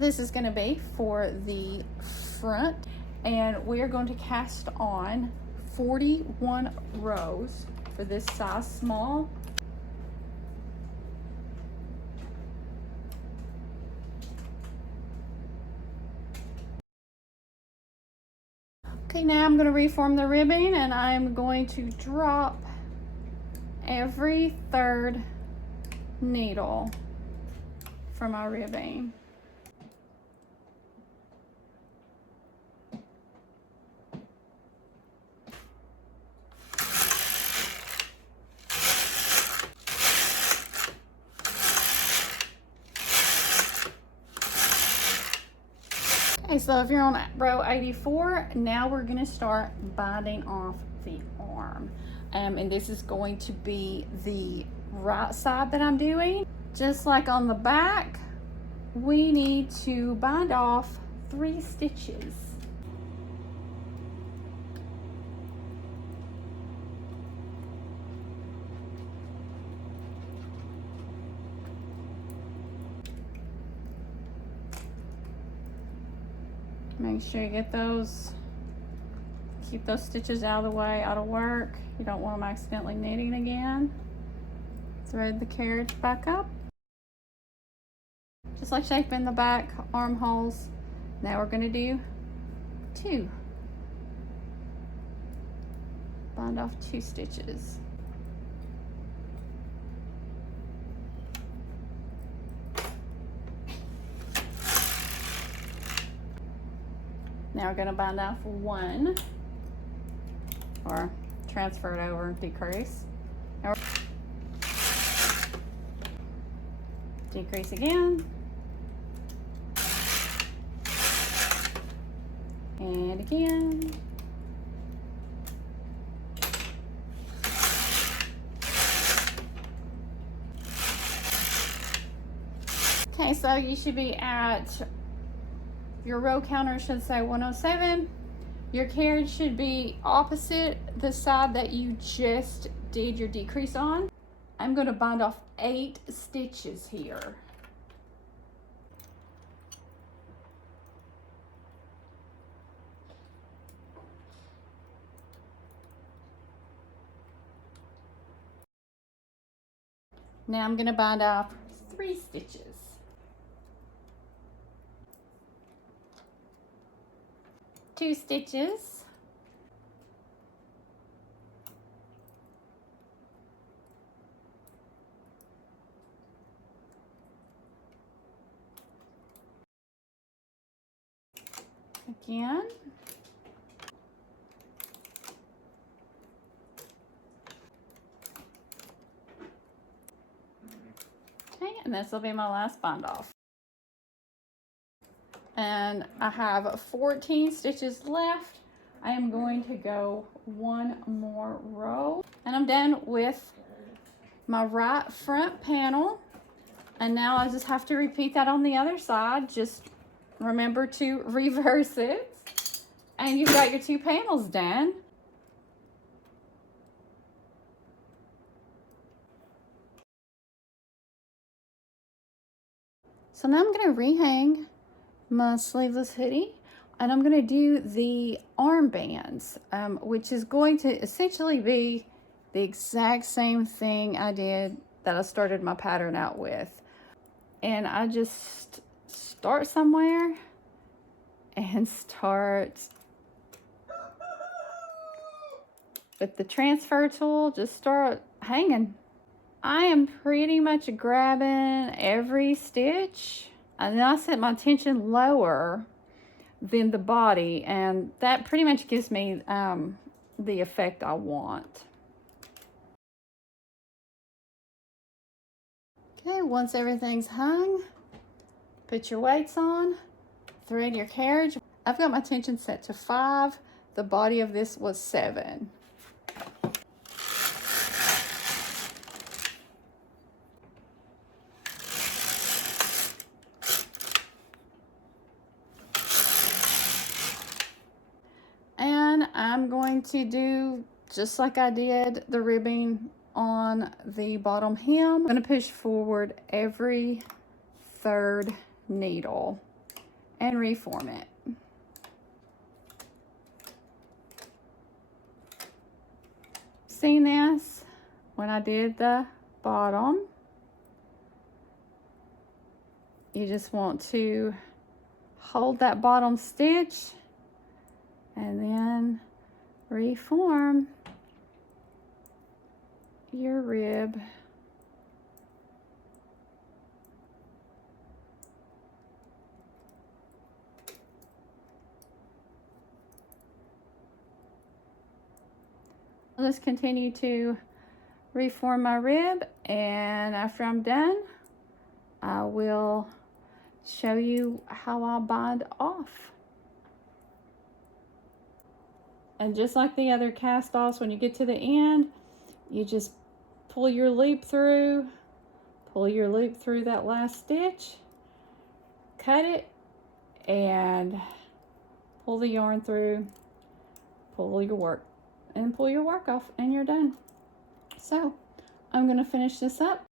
This is going to be for the front, and we are going to cast on 41 rows for this size small. Okay, now I'm going to reform the ribbing, and I'm going to drop every third needle for my ribbing. Okay, so if you're on row 84, now we're going to start binding off the arm. And this is going to be the right side that I'm doing. Just like on the back, we need to bind off 3 stitches. Make sure you get those, keep those stitches out of the way, out of work. You don't want them accidentally knitting again. Thread the carriage back up. Just like shaping the back armholes. Now we're going to do 2. Bind off 2 stitches. Now we're going to bind off 1, or transfer it over and decrease. Now decrease again, and again, okay, so you should be at, your row counter should say 107. Your carriage should be opposite the side that you just did your decrease on. I'm going to bind off 8 stitches here. Now I'm going to bind off 3 stitches. Two stitches. Again. Okay, and this will be my last bind off. And I have 14 stitches left. I am going to go 1 more row, and I'm done with my right front panel. And now I just have to repeat that on the other side. Just remember to reverse it, and you've got your 2 panels done. So now I'm going to rehang my sleeveless hoodie, and I'm going to do the armbands, which is going to essentially be the exact same thing I did that I started my pattern out with. And I just start somewhere and start with the transfer tool, just start hanging. I am pretty much grabbing every stitch, and then I set my tension lower than the body, and that pretty much gives me the effect I want. Okay, once everything's hung, put your weights on, thread your carriage. I've got my tension set to 5. The body of this was 7. And I'm going to do just like I did the ribbing on the bottom hem. I'm going to push forward every third needle. and reform it. Seen this when I did the bottom. You just want to hold that bottom stitch and then reform your rib. I'll just continue to reform my rib, and after I'm done, I will show you how I'll bind off. And just like the other cast offs, when you get to the end, you just pull your loop through that last stitch, cut it, and pull the yarn through, pull your work off, and you're done. So I'm going to finish this up